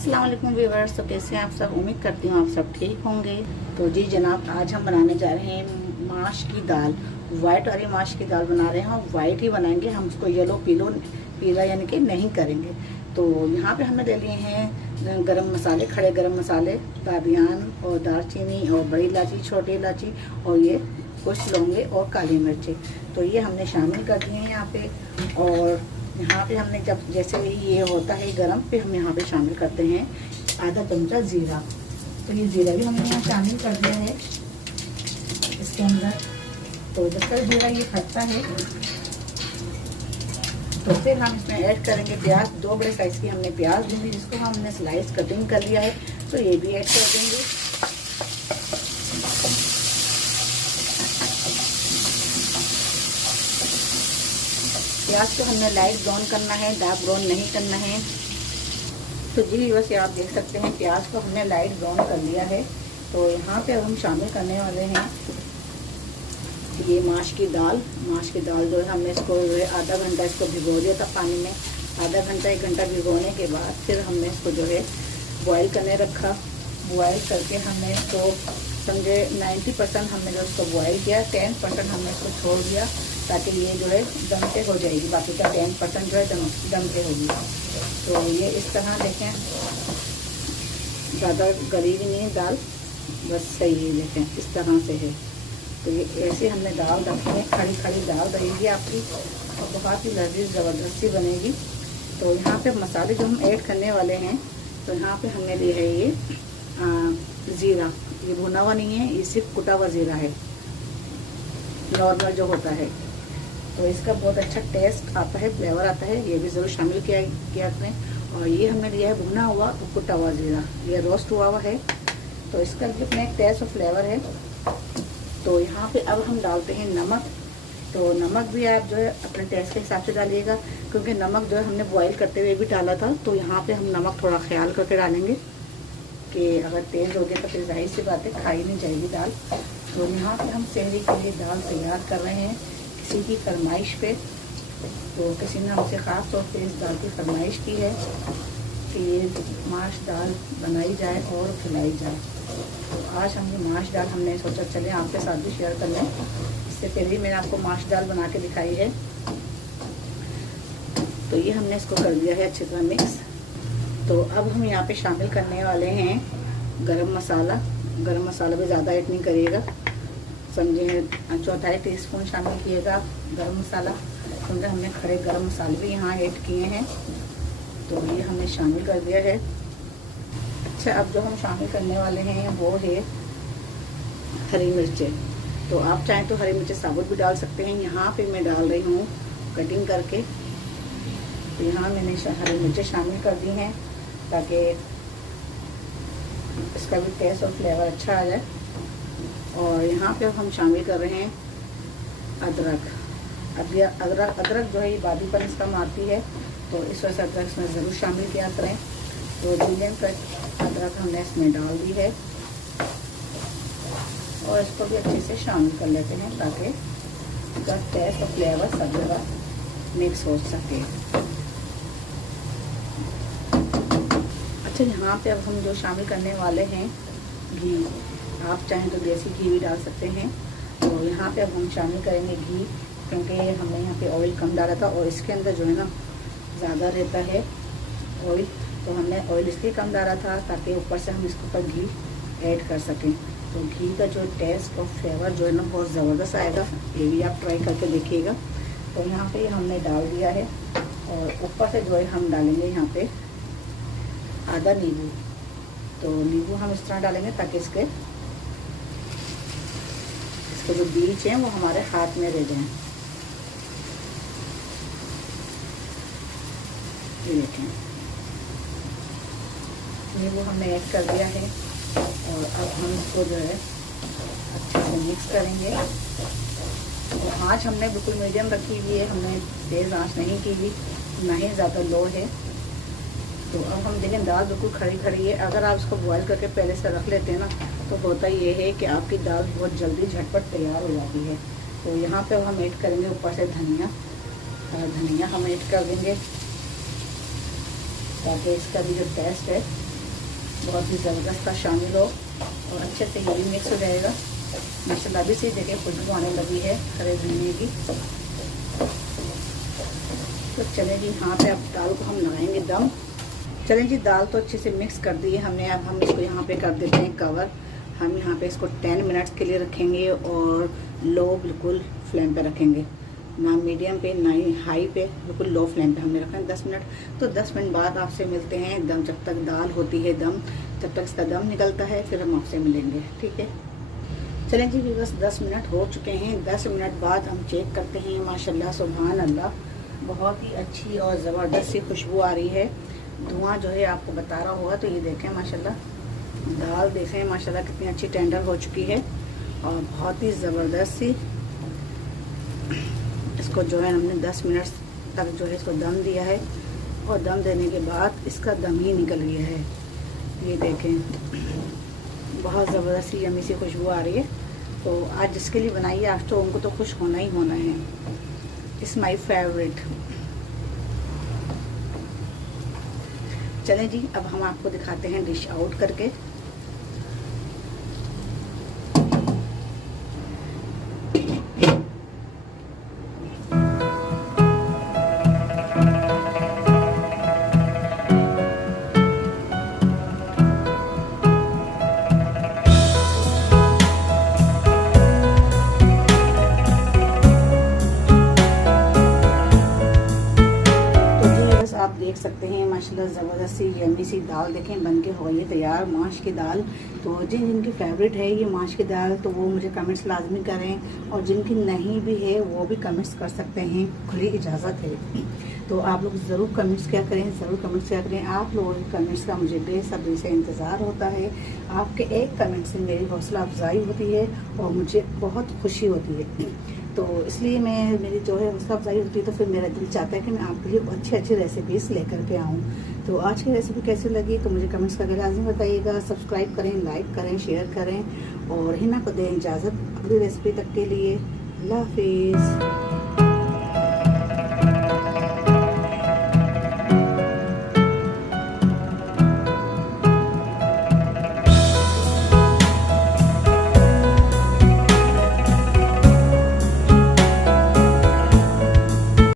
अस्सलाम वालेकुम व्यूअर्स। तो कैसे हैं आप सब? उम्मीद करती हूँ आप सब ठीक होंगे। तो जी जनाब, आज हम बनाने जा रहे हैं माश की दाल। वाइट वाली माश की दाल बना रहे हैं और वाइट ही बनाएंगे, हम उसको येलो पीला यानी कि नहीं करेंगे। तो यहाँ पे हमने ले लिए हैं गरम मसाले, खड़े गरम मसाले, बादियान और दालचीनी और बड़ी इलायची, छोटी इलायची और ये कुछ लौंगे और काली मिर्ची। तो ये हमने शामिल कर दिए हैं यहाँ पे। और यहाँ पे हमने जब जैसे ये होता है गरम, पे हम यहाँ पे शामिल करते हैं आधा चमचा जीरा। तो ये जीरा भी हमने यहाँ शामिल कर दिया है इसके अंदर। तो जब तक जीरा ये फटता है तो फिर हम इसमें ऐड करेंगे प्याज। 2 बड़े साइज की हमने प्याज ली थी, जिसको हमने स्लाइस कटिंग कर लिया है, तो ये भी ऐड कर देंगे। प्याज को हमने लाइट ब्राउन करना है, डार्क ब्राउन नहीं करना है। तो जी वैसे आप देख सकते हैं प्याज को हमने लाइट ब्राउन कर लिया है। तो यहाँ पे अब हम शामिल करने वाले हैं ये माश की दाल। माश की दाल जो है हमने इसको आधा घंटा इसको भिगो दिया था पानी में। आधा घंटा 1 घंटा भिगोने के बाद फिर हमने इसको जो है बॉईल करने रखा। बॉईल करके हमने इसको समझे 90% हमने जो इसको बॉईल किया, 10% हमने इसको छोड़ दिया ताकि ये जो है दम पे हो जाएगी। बाकी का 10% जो है दम पे होगी। तो ये इस तरह देखें, ज़्यादा गली भी नहीं है दाल, बस सही है। देखें इस तरह से है। तो ये ऐसे हमने दाल रखी है, खड़ी खड़ी दाल रहेगी आपकी और बहुत ही लजीज ज़बरदस्ती बनेगी। तो यहाँ पे मसाले जो हम ऐड करने वाले हैं, तो यहाँ पे हमने लिए है ये ज़ीरा। ये भुना हुआ नहीं है, ये सिर्फ कुटा हुआ ज़ीरा है, नॉर्मल जो होता है। तो इसका बहुत अच्छा टेस्ट आता है, फ्लेवर आता है, ये भी ज़रूर शामिल किया करें। और ये हमने लिया है भुना हुआ कुटा हुआ ज़ीरा, ये रोस्ट हुआ हुआ है। तो इसका भी अपना एक टेस्ट और फ्लेवर है। तो यहाँ पे अब हम डालते हैं नमक। तो नमक भी आप जो है अपने टेस्ट के हिसाब से डालिएगा, क्योंकि नमक जो है हमने बॉईल करते हुए भी डाला था। तो यहाँ पे हम नमक थोड़ा ख्याल करके डालेंगे कि अगर तेज़ हो गया तो फिर जाहिर सी बात है खाई नहीं जाएगी दाल। तो यहाँ पे हम सहरी के लिए दाल तैयार कर रहे हैं किसी की फरमाइश पे। तो किसी ने हमसे ख़ास तौर पे इस दाल की फरमाइश की है कि ये माश दाल बनाई जाए और खिलाई जाए। तो आज हम ये माश दाल हमने सोचा चले आपके साथ भी शेयर कर लें। इससे पहले भी मैंने आपको माश दाल बना के दिखाई है। तो ये हमने इसको कर दिया है अच्छी तरह मिक्स। तो अब हम यहाँ पे शामिल करने वाले हैं गरम मसाला। गरम मसाला भी ज़्यादा ऐड नहीं करिएगा, समझे 1/4 टीस्पून शामिल किएगा गरम मसाला, क्योंकि हमने खड़े गरम मसाले भी यहाँ ऐड किए हैं। तो ये हमने शामिल कर दिया है। अच्छा, अब जो हम शामिल करने वाले हैं वो है हरी मिर्चें। तो आप चाहें तो हरी मिर्चें साबुत भी डाल सकते हैं। यहाँ पे मैं डाल रही हूँ कटिंग करके। तो यहाँ मैंने हरी मिर्चें शामिल कर दी हैं ताकि इसका भी टेस्ट और फ्लेवर अच्छा आ जाए। और यहाँ पे हम शामिल कर रहे हैं अदरक। अदरक जो है ये बादीपन इसका मारती है, तो इस वजह से अदरक इसमें ज़रूर शामिल किया करें। तो मीडियम कट अदरक हमने इसमें डाल दी है और इसको भी अच्छे से शामिल कर लेते हैं ताकि इसका टेस्ट और फ्लेवर सब जगह मिक्स हो सके। अच्छा, यहाँ पे अब हम जो शामिल करने वाले हैं घी। आप चाहें तो देसी घी भी डाल सकते हैं। तो यहाँ पे अब हम शामिल करेंगे घी, क्योंकि हमने यहाँ पे ऑयल कम डाला था और इसके अंदर जो है ना ज़्यादा रहता है ऑयल। तो हमने ऑयल इसलिए कम डाला था ताकि ऊपर से हम इसके ऊपर घी ऐड कर सकें। तो घी का जो टेस्ट और फ्लेवर जो है ना बहुत ज़बरदस्त आएगा। ये भी आप ट्राई करके देखिएगा। तो यहाँ पे हमने डाल दिया है और ऊपर से जो है हम डालेंगे यहाँ पे आधा नींबू। तो नींबू हम इस तरह डालेंगे ताकि इसके जो बीज हैं वो हमारे हाथ में रह जाएं। ये देखें, नींबू हमने ऐड कर दिया है और अब हम इसको जो है अच्छे से मिक्स करेंगे। और आँच हमने बिल्कुल मीडियम रखी हुई है, हमने तेज़ आँच नहीं की हुई, ना ही ज़्यादा लो है। तो अब हम देखें दाल बिल्कुल खड़ी खड़ी है। अगर आप इसको बॉईल करके पहले से रख लेते हैं ना, तो होता ये है कि आपकी दाल बहुत जल्दी झटपट तैयार हो जाती है। तो यहाँ पे हम ऐड करेंगे ऊपर से धनिया हम ऐड कर देंगे ताकि इसका भी जो टेस्ट है बहुत ही ज़बरदस्त सा शामिल हो और अच्छे से ये भी मिक्स हो जाएगा। माशाल्लाह अभी से देखिए खुशबू आने लगी है खड़े धनिए की। तो चलें जी, यहाँ पे अब दाल को हम लगाएंगे दम। चलें जी, दाल तो अच्छे से मिक्स कर दी है हमने। अब हम इसको यहाँ पे कर देते हैं कवर। हम यहाँ पे इसको 10 मिनट्स के लिए रखेंगे और लो बिल्कुल फ्लेम पे रखेंगे, ना मीडियम पे ना ही हाई पे, बिल्कुल लो फ्लेम पे हमने रखा है 10 मिनट। तो 10 मिनट बाद आपसे मिलते हैं दम, जब तक दाल होती है दम, जब तक इसका दम निकलता है फिर हम आपसे मिलेंगे, ठीक है। चलें जी, बस 10 मिनट हो चुके हैं। 10 मिनट बाद हम चेक करते हैं। माशाल्लाह सुभान अल्लाह, बहुत ही अच्छी और ज़बरदस्त सी खुशबू आ रही है। धुआं जो है आपको बता रहा होगा। तो ये देखें माशाल्लाह, दाल देखें माशाल्लाह कितनी अच्छी टेंडर हो चुकी है और बहुत ही ज़बरदस्त सी। इसको जो है हमने 10 मिनट तक जो है इसको दम दिया है और दम देने के बाद इसका दम ही निकल गया है। ये देखें, बहुत ज़बरदस्त सी यम्मी सी खुशबू आ रही है। तो आज जिसके लिए बनाइए, आज तो उनको तो खुश होना ही होना है। It's my favourite. चलें जी, अब हम आपको दिखाते हैं डिश आउट करके। आप देख सकते हैं माशाल्लाह ज़बरदस्त सी यम्मी सी दाल देखें बन के हो गई है तैयार, माश की दाल। तो जिनकी फेवरेट है ये माश की दाल, तो वो मुझे कमेंट्स लाजमी करें, और जिनकी नहीं भी है वो भी कमेंट्स कर सकते हैं, खुली इजाज़त है। तो आप लोग ज़रूर कमेंट्स क्या करें, ज़रूर कमेंट्स क्या करें। आप लोगों के कमेंट्स का मुझे बेसब्री से इंतज़ार होता है। आपके एक कमेंट से मेरी हौसला अफजाई होती है और मुझे बहुत खुशी होती है। तो इसलिए मेरी जो है हौसला अफजाई होती है, तो फिर मेरा दिल चाहता है कि मैं आपके लिए अच्छी अच्छी रेसिपीज़ लेकर के आऊँ। तो आज की रेसिपी कैसी लगी तो मुझे कमेंट्स करके लाजमी बताइएगा। सब्सक्राइब करें, लाइक करें, शेयर करें और हिना को दें इजाज़त अगली रेसिपी तक के लिए। अल्लाह हाफिज़।